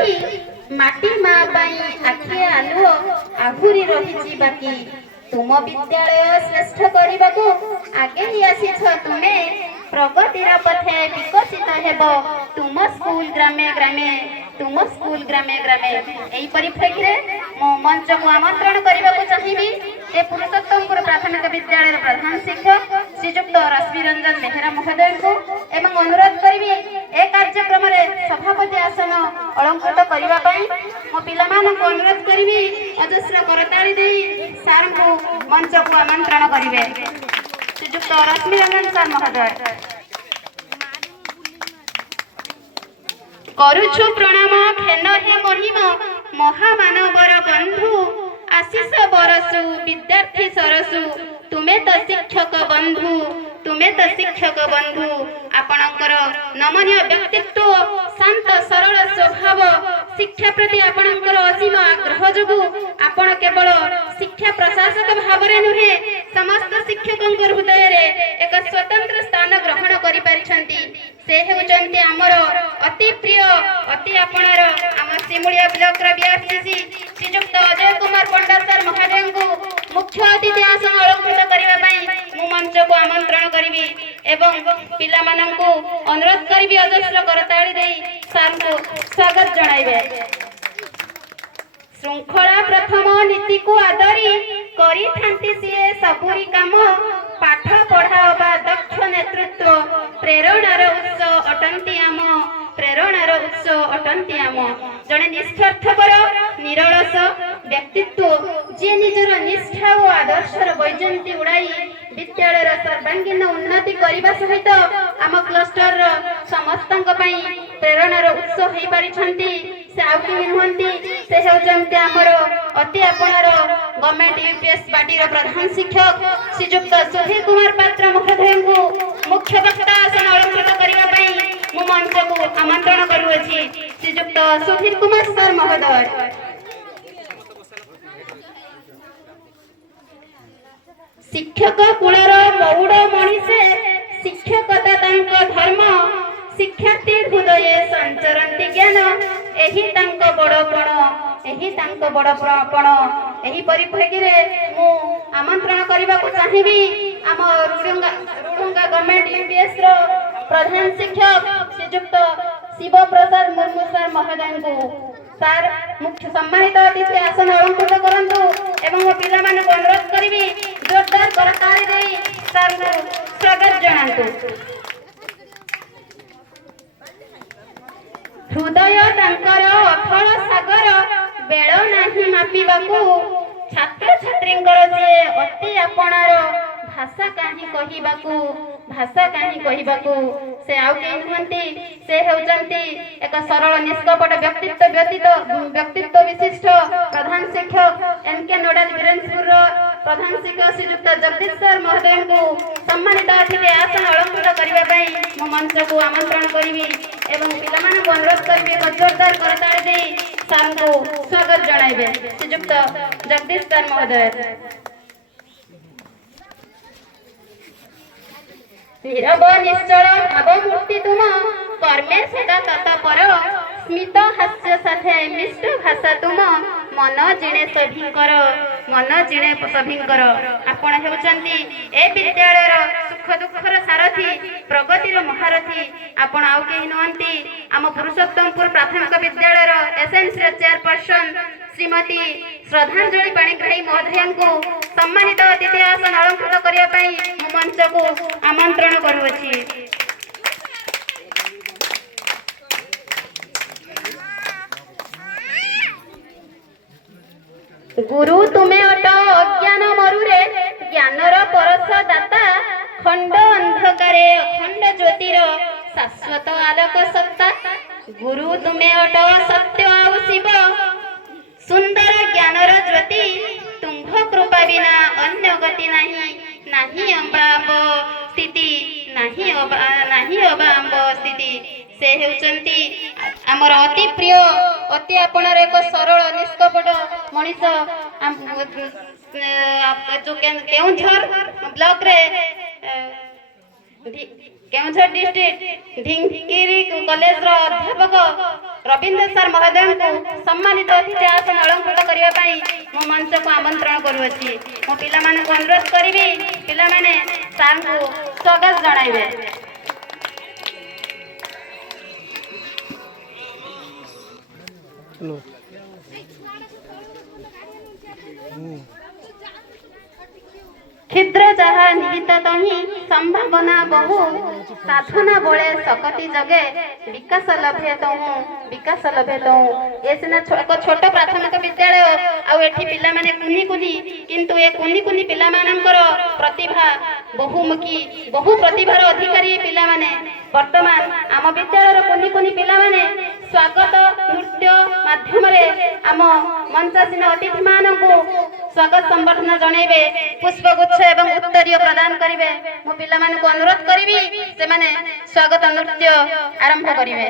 रखी माटी माँ पाई आखिए आलुओ आहुरी रही बाकी तुम विद्यालय श्रेष्ठ करने को आगे ही आसीछ तुमे प्रगतिर पथे विकसित हेब तुम स्कूल ग्रामे ग्रामे तुम स्कूल ग्रामे ग्रामे एही परिप्रेक्षी मो मंच को आमंत्रण करने को चाहिए ए पुरुषोत्तमपुर प्राथमिक विद्यालय प्रधान शिक्षक श्रीजुक्त रश्मि रंजन मेहरा महोदय को एवं अनुरोध करी ए कार्यक्रम सभापति आसन अलंकृत करने मो पिला को अनुरोध करी अजस्र करताली दे सार को मंच को आमंत्रण करेंगे श्रीजुक्त रश्मि रंजन सार महोदय करुछु प्रणाम खेन हे महिमा महामानवर बंधु आशीष बरसु विद्यार्थी सरसु तुमे तो शिक्षक बंधु तुमे तो शिक्षक बंधु आपणकर नमनीय व्यक्तित्व शांत सरल स्वभाव शिक्षा प्रति आपणकर असीम आग्रह जोगु आपण केवल शिक्षा प्रशासक भाव में नुहे समस्त शिक्षकों हृदय रे एक स्वतंत्र स्थान ग्रहण करि पारिछंती से हेउचंती हमर अति प्रिय अति आपणार आम सिमुलिया ब्लॉक रा बीआरसीसी श्रीजुक्त अजय कुमार पंडा सर महोदय को मुख्य अतिथि आसन अलंकृत करबा पई मु मंच को आमंत्रण करिवि एवं पिला मानन को अनुरोध करिवि अजस्र करताली देई सर को स्वागत जणाइबे श्रृंखला प्रथम नीति को आदरी करी थांती सिए सबुरी काम पाठ पढ़ावा दक्ष नेतृत्व प्रेरणार उत्स अटंती आम प्रेरणार उत्स अटंती आम जने निस्वार्थपर निरलस व्यक्तित्व जे निजर निष्ठा और आदर्शर वैजयंती उड़ाई विद्यालय सर्वांगीन उन्नति करने सहित आम क्लस्टर समस्तक प्रेरणार उत्स हो पारिछंती से आउ केही नुहंती से हेउचंती हमर अति आपणार गवर्नमेंट यूपीएस पार्टी प्रधान शिक्षक श्रीजुक्त सुधीर कुमार पात्र महोदय को मुख्य वक्ता आसन अलंकृत करबा पई मु मंच को आमंत्रण करूछि श्रीजुक्त सुधीर कुमार सर महोदय शिक्षक कुलर मौड़ मणिषे शिक्षकता तांको धर्म शिक्षार्थी हृदय संचरती ज्ञान एही तांको बड़पण एही तांको बड़पण एही परिप्रेक्षी मु आमंत्रण करने को चाहिए आम रुडुंगा गवर्नमेंट यूपीएस रो प्रधान शिक्षक श्रीजुक्त शिव प्रसाद मुर्मू सर महोदय को सार मुख्य सम्मानित अतिथि आसन अलंकृत करंतु एवं पिला मान को अनुरोध करी जोरदार करताली दे सार को स्वागत जणांतु हृदय तांकर अथल सागर बेल नाही मापिबाकू छात्र छात्रींकर जे अति आपणार भाषा काहि कहिबाकू से आउ के नुहंती से हेउचंती एक सरल निष्कपट व्यक्तित्व विशिष्ट प्रधान शिक्षक एनके नोडाल वीरेंद्रपुर प्रधान शिक्षक श्रीजुक्त जगदीश सर महोदय को सम्मानित अतिथि आसन अलंकृत करने पई मो मंच को आमंत्रण करी एवं पिला मान को अनुरोध करी जोरदार करताली दे सर को स्वागत जणाइबे श्रीजुक्त जगदीश सर महोदय नीरव निश्चल भावमूर्ति तुम कर्मे सदा तत्पर स्मित हास्य साथे मिष्ट भाषा तुम मन जिणे सभिंकर आपण हेउचंती ए विद्यालयर सुख दुखर सारथी प्रगतिर महारथी आपण आउ केही नहंती आम पुरुषोत्तमपुर प्राथमिक विद्यालयर एसएनसी चेयरपर्सन श्रीमती श्रद्धांजलि पाणिग्राही महोदय को सम्मानित अतिथि आसन अलंकृत करने पई मंच को आमंत्रण करूछि गुरु तुमे अट अज्ञान मरुरे ज्ञानर परस दाता खंड अंधकारे अखंड ज्योतिर शाश्वत आलोक सत्ता गुरु तुमे अट सत्य आउ शिव सुंदर ज्ञानर ज्योति तुम्भ कृपा बिना अन्य गति नाही अम्बाब स्थिति नाही अम्ब स्थिति से हेउचंती आमर अति प्रिय अति आपणार एक सरल निष्कपट मनीष जो केउंझर ब्लॉक रे केउझर डिस्ट्रिक्ट ढिंकिरी कॉलेज रो अध्यापक रविंद्र सर महोदय को सम्मानित अतिथि आसन अलंकृत करने मो मंच को आमंत्रण करुँची मो पिला माने को अनुरोध करी पिला माने सर को स्वागत जणाइबे। क्षुद्र जहा निहित तही संभावना बहु साधना बळे सकति जगे विकास लभे तहु ये सिना एक छोट प्राथमिक विद्यालय आउ एठी पिला माने कुनी कुनी किंतु ए कुनी कुनी पिला मानकर प्रतिभा बहुमुखी बहु प्रतिभार अधिकारी पिला माने वर्तमान आम विद्यालय कुनी कुनी पिला माने स्वागत नृत्य माध्यम आम मंचासीन अतिथि मानकु स्वागत संबर्धना जणाइबे पुष्पगुच्छ एवं उत्तरीय प्रदान करिवे। मो पिला मानकु अनुरोध करिवि से माने स्वागत नृत्य आरंभ करिवे।